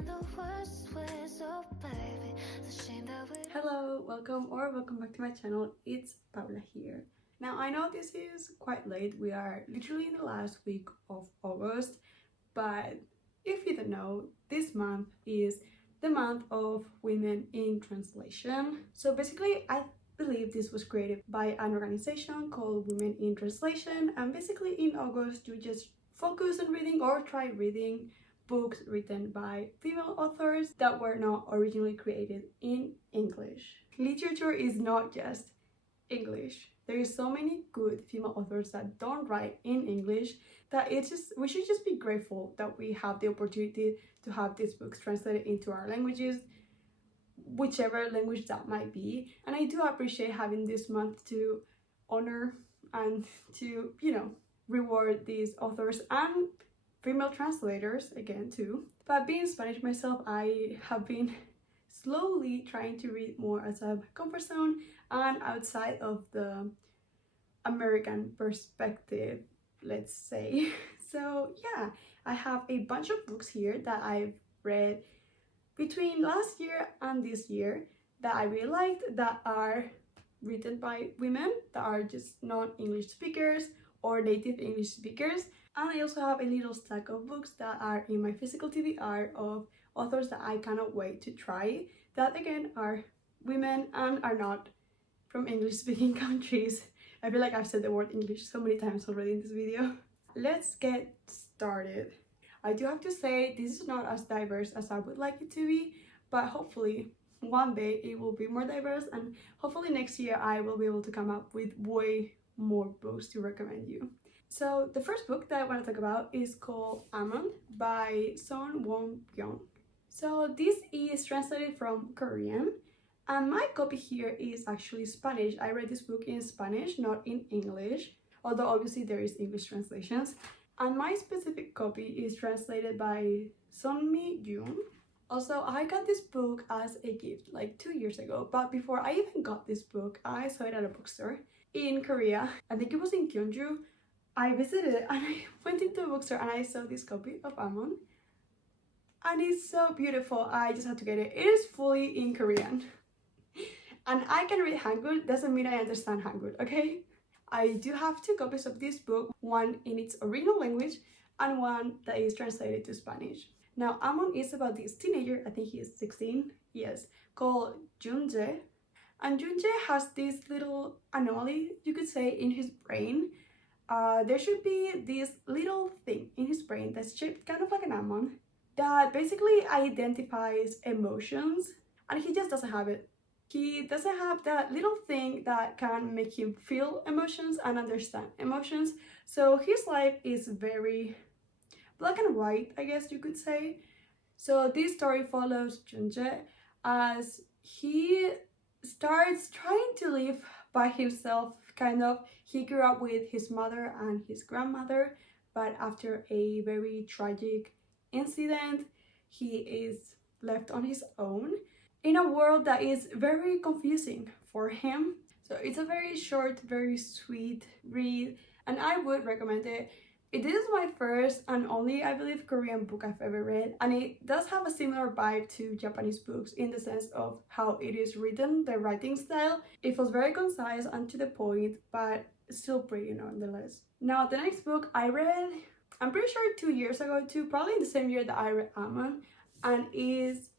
in the worst ways, oh baby. The shame that we Hello, welcome back to my channel. It's Paula here. Now I know this is quite late. We are literally in the last week of August, but if you don't know, this month is the month of women in translation. So basically, I believe this was created by an organization called Women in Translation, and basically in August you just focus on reading or try reading books written by female authors that were not originally created in English. Literature is not just English. There is so many good female authors that don't write in English that we should just be grateful that we have the opportunity to have these books translated into our languages, whichever language that might be. And I do appreciate having this month to honor and to, reward these authors and female translators again too. But being Spanish myself, I have been slowly trying to read more outside my comfort zone and outside of the American perspective, let's say. So yeah, I have a bunch of books here that I've read between last year and this year that I really liked, that are written by women that are just not English speakers or native English speakers. And I also have a little stack of books that are in my physical TBR of authors that I cannot wait to try, that again are women and are not from English speaking countries. I feel like I've said the word English so many times already in this video. Let's get started. I do have to say this is not as diverse as I would like it to be, but hopefully one day it will be more diverse, and hopefully next year I will be able to come up with way more books to recommend you. So the first book that I want to talk about is called Amon by Son Won-byung. So this is translated from Korean, and my copy here is actually Spanish. I read this book in Spanish, not in English, although obviously there is English translations. And my specific copy is translated by Son Mi-yoon. Also, I got this book as a gift like 2 years ago, but before I even got this book, I saw it at a bookstore in Korea. I think it was in Gyeongju. I visited it and I went into a bookstore and I saw this copy of Amon. And it's so beautiful. I just had to get it. It is fully in Korean. And I can read Hangul, doesn't mean I understand Hangul, okay? I do have 2 copies of this book, one in its original language and one that is translated to Spanish. Now, Amon is about this teenager, I think he is 16, yes, called Junjae. And Junjae has this little anomaly, you could say, in his brain. There should be this little thing in his brain that's shaped kind of like an almond that basically identifies emotions, and he just doesn't have it. He doesn't have that little thing that can make him feel emotions and understand emotions. So his life is very black and white, I guess you could say. So this story follows Junjae as he starts trying to live by himself, kind of. He grew up with his mother and his grandmother, but after a very tragic incident, he is left on his own in a world that is very confusing for him. So it's a very short, very sweet read, and I would recommend it. It is my first and only, I believe, Korean book I've ever read, and it does have a similar vibe to Japanese books in the sense of how it is written, the writing style. It feels very concise and to the point, but still pretty nonetheless. Now, the next book I read, I'm pretty sure 2 years ago too, probably in the same year that I read Amon, and is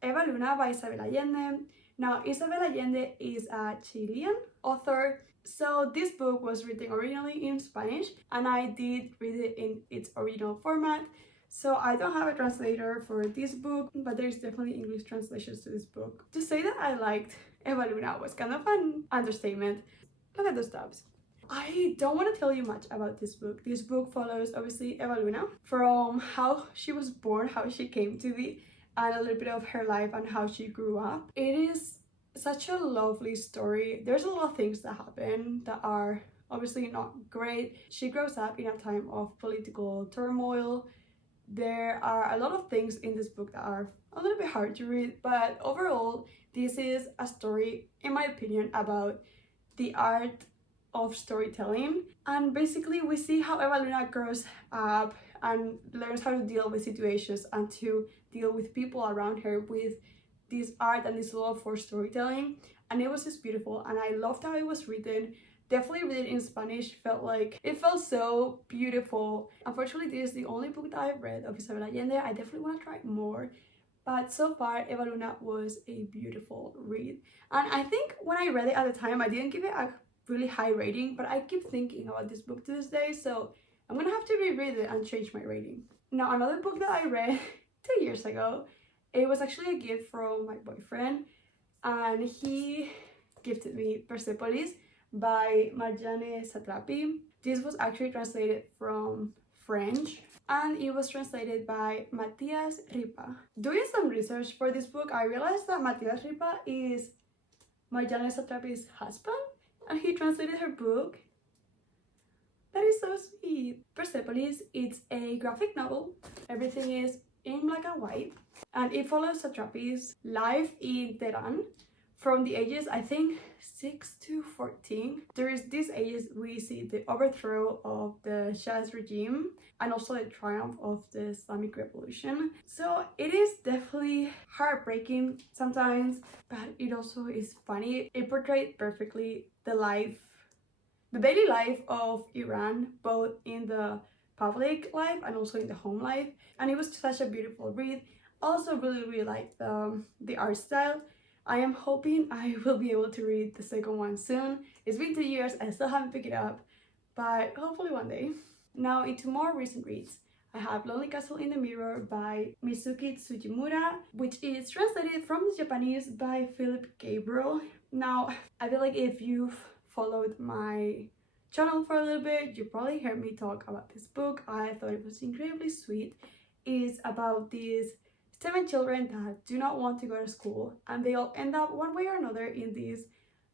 Eva Luna by Isabel Allende. Now, Isabel Allende is a Chilean author. So this book was written originally in Spanish, and I did read it in its original format. So I don't have a translator for this book, but there's definitely English translations to this book. To say that I liked Eva Luna was kind of an understatement. Look at those tabs. I don't want to tell you much about this book. This book follows, obviously, Eva Luna from how she was born, how she came to be, and a little bit of her life and how she grew up. It is such a lovely story. There's a lot of things that happen that are obviously not great. She grows up in a time of political turmoil. There are a lot of things in this book that are a little bit hard to read, but overall, this is a story, in my opinion, about the art of storytelling. And basically we see how Eva Luna grows up and learns how to deal with situations and to deal with people around her with this art and this love for storytelling. And it was just beautiful, and I loved how it was written. Definitely read it in Spanish. It felt so beautiful. Unfortunately, this is the only book that I've read of Isabel Allende. I definitely want to try more, but so far Eva Luna was a beautiful read. And I think when I read it at the time, I didn't give it a really high rating, but I keep thinking about this book to this day, so I'm gonna have to reread it and change my rating. Now, another book that I read 2 years ago, it was actually a gift from my boyfriend, and he gifted me Persepolis by Marjane Satrapi. This was actually translated from French, and it was translated by Matthias Ripa. Doing some research for this book, I realized that Matthias Ripa is Marjane Satrapi's husband, and he translated her book. That is so sweet. Persepolis, it's a graphic novel. Everything is in black and white, and it follows Satrapi's life in Tehran from the ages, I think, 6 to 14. During these ages, we see the overthrow of the Shah's regime and also the triumph of the Islamic Revolution. So it is definitely heartbreaking sometimes, but it also is funny. It portrayed perfectly the daily life of Iran, both in the public life and also in the home life. And it was such a beautiful read. Also really like the art style. I am hoping I will be able to read the second one soon. It's been 2 years, I still haven't picked it up, but hopefully one day. Now into more recent reads. I have Lonely Castle in the Mirror by Mizuki Tsujimura, which is translated from the Japanese by Philip Gabriel. Now, I feel like if you've followed my channel for a little bit, you probably heard me talk about this book. I thought it was incredibly sweet. It's about these 7 children that do not want to go to school, and they all end up one way or another in this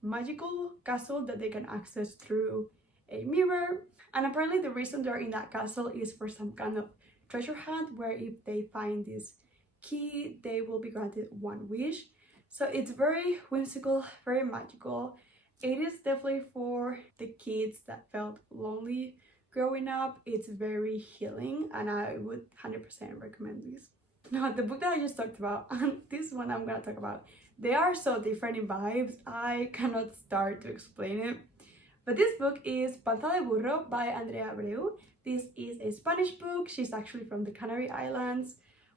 magical castle that they can access through a mirror. And apparently the reason they're in that castle is for some kind of treasure hunt, where if they find this key, they will be granted one wish. So it's very whimsical, very magical. It is definitely for the kids that felt lonely growing up. It's very healing, and I would 100% recommend this. Now, the book that I just talked about and this one I'm gonna talk about, they are so different in vibes, I cannot start to explain it. But this book is Panza de Burro by Andrea Abreu. This is a Spanish book. She's actually from the Canary Islands,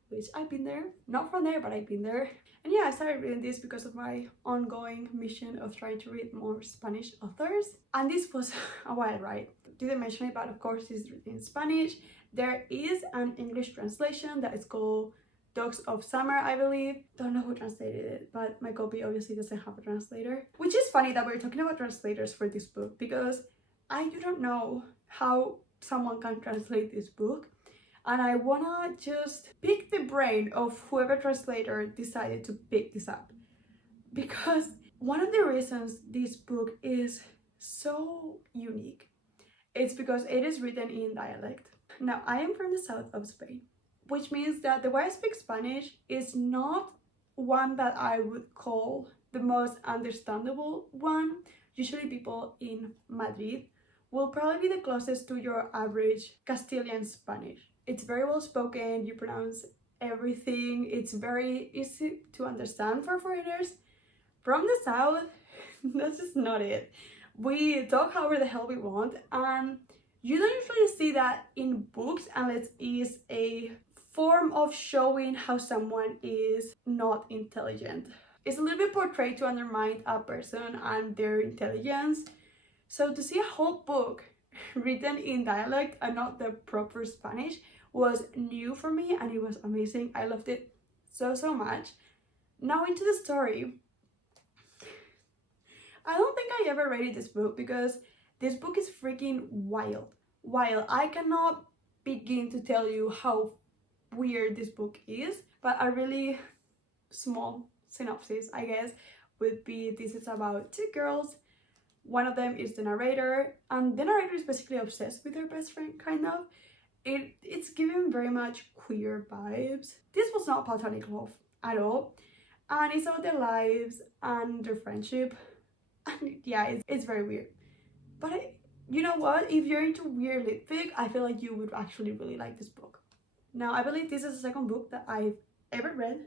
which I've been there. Not from there, but I've been there. And yeah, I started reading this because of my ongoing mission of trying to read more Spanish authors. And this was a wild ride. Didn't mention it, but of course it's written in Spanish. There is an English translation that is called Dogs of Summer, I believe. Don't know who translated it, but my copy obviously doesn't have a translator. Which is funny that we're talking about translators for this book, because I do not know how someone can translate this book. And I wanna just pick the brain of whoever translator decided to pick this up. Because one of the reasons this book is so unique, it's because it is written in dialect. Now, I am from the south of Spain, which means that the way I speak Spanish is not one that I would call the most understandable one. Usually people in Madrid will probably be the closest to your average Castilian Spanish. It's very well spoken, you pronounce everything, it's very easy to understand for foreigners. From the south, that's just not it. We talk however the hell we want, and you don't usually see that in books unless it's a form of showing how someone is not intelligent. It's a little bit portrayed to undermine a person and their intelligence. So to see a whole book written in dialect and not the proper Spanish was new for me, and it was amazing. I loved it so much. Now into the story. I don't think I ever rated this book because this book is freaking wild. I cannot begin to tell you how weird this book is, but a really small synopsis, I guess, would be this is about 2 girls. One of them is the narrator, and the narrator is basically obsessed with her best friend, kind of. It's given very much queer vibes. This was not platonic love at all, and it's about their lives and their friendship, and yeah, it's very weird. But you know what? If you're into weird lit fic, I feel like you would actually really like this book. Now, I believe this is the second book that I've ever read,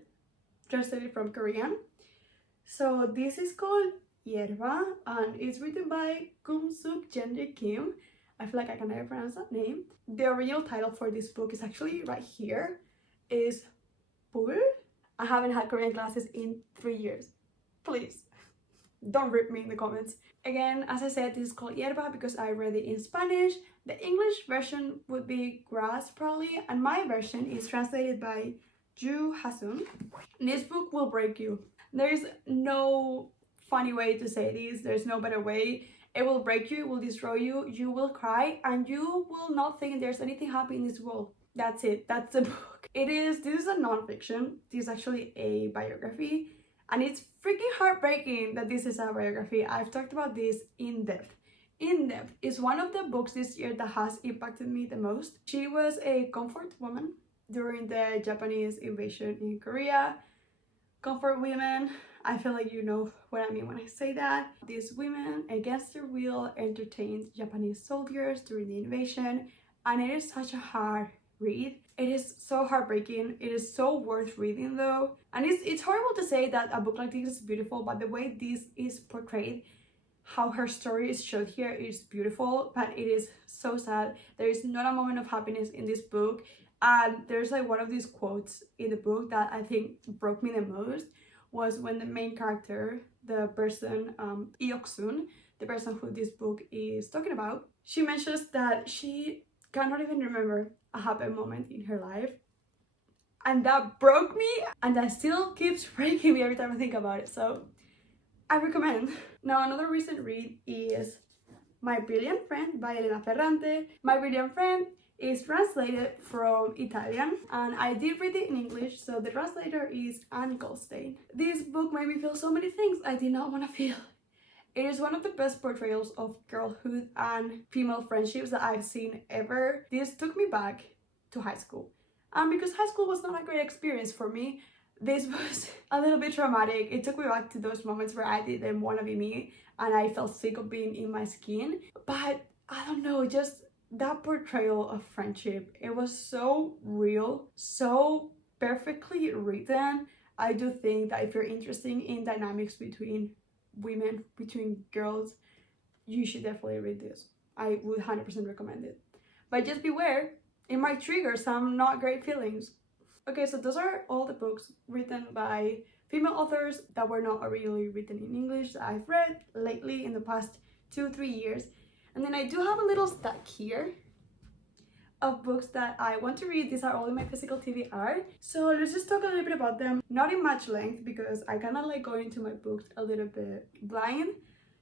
translated from Korean. So this is called Yerba, and it's written by Kum-suk Gender Kim. I feel like I can never pronounce that name. The original title for this book is actually right here, is Pul. I haven't had Korean classes in 3 years. Please, don't rip me in the comments. Again, as I said, this is called Yerba because I read it in Spanish. The English version would be Grass probably, and my version is translated by Ju Hasun. This book will break you. There's no funny way to say this, there's no better way. It will break you, it will destroy you, you will cry, and you will not think there's anything happy in this world. That's it, that's the book. This is a non-fiction, this is actually a biography, and it's freaking heartbreaking that this is a biography. I've talked about this in depth. In Depth is one of the books this year that has impacted me the most. She was a comfort woman during the Japanese invasion in Korea. Comfort women, I feel like you know what I mean when I say that. These women, against their will, entertained Japanese soldiers during the invasion, and it is such a hard read. It is so heartbreaking. It is so worth reading though. And it's horrible to say that a book like this is beautiful, but the way this is portrayed, how her story is showed here is beautiful, but it is so sad. There is not a moment of happiness in this book. And there's like one of these quotes in the book that I think broke me the most, was when the main character, the person, Iok-sun, the person who this book is talking about, she mentions that she cannot even remember a happy moment in her life. And that broke me, and that still keeps breaking me every time I think about it. So I recommend. Now, another recent read is My Brilliant Friend by Elena Ferrante. My Brilliant Friend is translated from Italian, and I did read it in English, so the translator is Anne Goldstein. This book made me feel so many things I did not want to feel. It is one of the best portrayals of girlhood and female friendships that I've seen ever. This took me back to high school. And because high school was not a great experience for me, this was a little bit traumatic. It took me back to those moments where I didn't want to be me and I felt sick of being in my skin. But I don't know, just that portrayal of friendship, it was so real, so perfectly written. I do think that if you're interested in dynamics between women, between girls, you should definitely read this. I would 100% recommend it. But just beware, it might trigger some not great feelings. Okay, so those are all the books written by female authors that were not originally written in English that I've read lately in the past 2-3 years. And then I do have a little stack here of books that I want to read. These are all in my physical TBR. So let's just talk a little bit about them. Not in much length because I kind of like going into my books a little bit blind.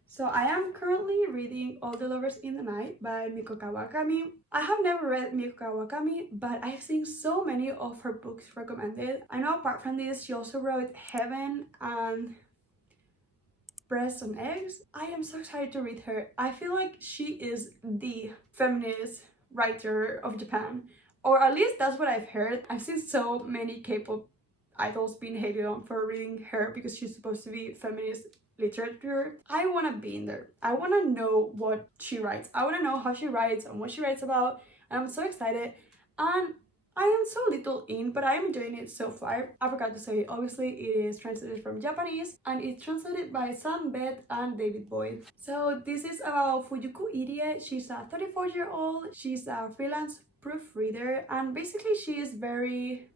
So I am currently reading All the Lovers in the Night by Miko Kawakami. I have never read Miko Kawakami, but I've seen so many of her books recommended. I know apart from this, she also wrote Heaven and Breasts and Eggs. I am so excited to read her. I feel like she is the feminist writer of Japan, or at least that's what I've heard. I've seen so many K-pop idols being hated on for reading her because she's supposed to be feminist literature. I want to be in there. I want to know what she writes. I want to know how she writes and what she writes about, and I'm so excited. And I am so little in, but I am enjoying it so far. I forgot to say, obviously it is translated from Japanese and it's translated by Sam Beth and David Boyd. So this is about Fuyuko Irie. She's a 34-year-old. She's a freelance proofreader, and basically she is very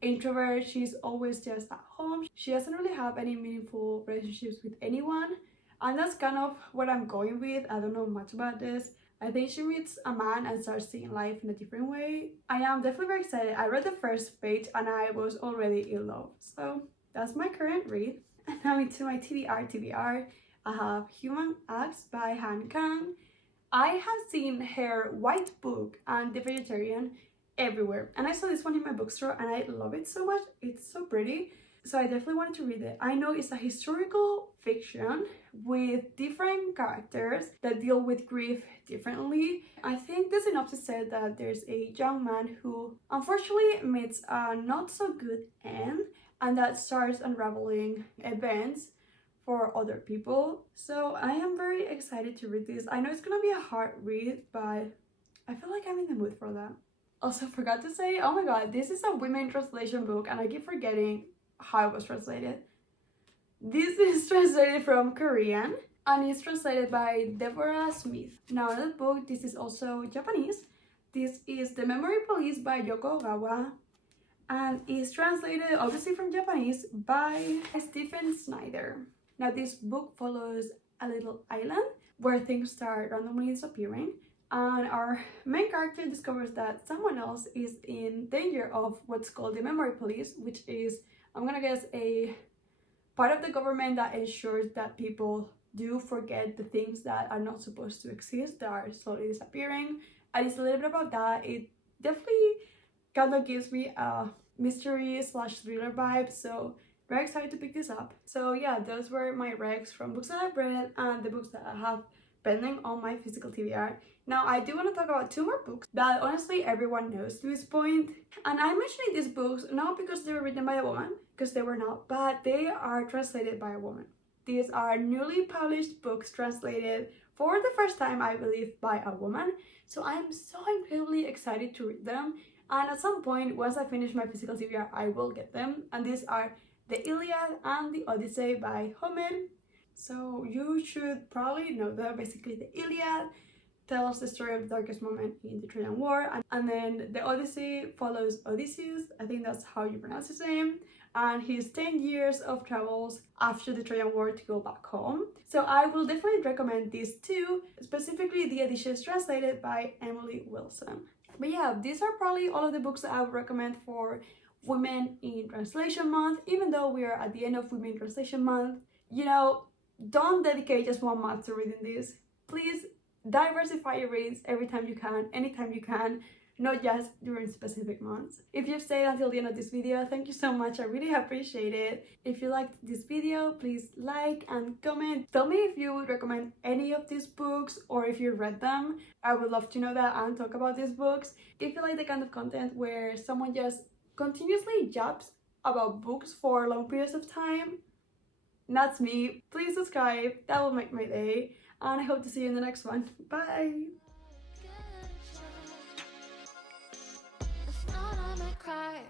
introvert. She's always just at home. She doesn't really have any meaningful relationships with anyone, and that's kind of what I'm going with. I don't know much about this. I think she meets a man and starts seeing life in a different way. I am definitely very excited. I read the first page and I was already in love. So that's my current read. And now into my TBR. I have Human Acts by Han Kang. I have seen her White Book and The Vegetarian everywhere, and I saw this one in my bookstore and I love it so much. It's so pretty, so I definitely wanted to read it. I know it's a historical fiction with different characters that deal with grief differently. I think the synopsis said that there's a young man who unfortunately meets a not so good end, and that starts unraveling events for other people. So I am very excited to read this. I know it's gonna be a hard read, but I feel like I'm in the mood for that. Also, forgot to say, oh my god, this is a women translation book and I keep forgetting how it was translated. This is translated from Korean and it's translated by Deborah Smith. Now in the book, this is also Japanese. This is The Memory Police by Yoko Ogawa and is translated obviously from Japanese by Stephen Snyder. Now this book follows a little island where things start randomly disappearing, and our main character discovers that someone else is in danger of what's called the memory police, which is, I'm gonna guess, a part of the government that ensures that people do forget the things that are not supposed to exist, that are slowly disappearing. And it's a little bit about that. It definitely kind of gives me a mystery slash thriller vibe, so very excited to pick this up. So yeah, those were my recs from books that I've read and the books that I have pending on my physical TBR. Now I do want to talk about 2 more books that honestly everyone knows to this point, and I'm mentioning these books not because they were written by a woman, because they were not, but they are translated by a woman. These are newly published books translated for the first time, I believe, by a woman, so I'm so incredibly excited to read them. And at some point, once I finish my physical TBR, I will get them. And these are The Iliad and The Odyssey by Homer. So you should probably know that basically the Iliad tells the story of the darkest moment in the Trojan War, and then the Odyssey follows Odysseus, I think that's how you pronounce his name, and his 10 years of travels after the Trojan War to go back home. So I will definitely recommend these 2, specifically the editions translated by Emily Wilson. But yeah, these are probably all of the books that I would recommend for Women in Translation Month. Even though we are at the end of Women in Translation Month, you know, don't dedicate just 1 month to reading this. Please diversify your reads every time you can, anytime you can, not just during specific months. If you've stayed until the end of this video, thank you so much. I really appreciate it. If you liked this video, please like and comment. Tell me if you would recommend any of these books or if you read them. I would love to know that and talk about these books. If you like the kind of content where someone just continuously jabs about books for long periods of time, that's me. Please subscribe, that will make my day, and I hope to see you in the next one. Bye! If not, I might cry.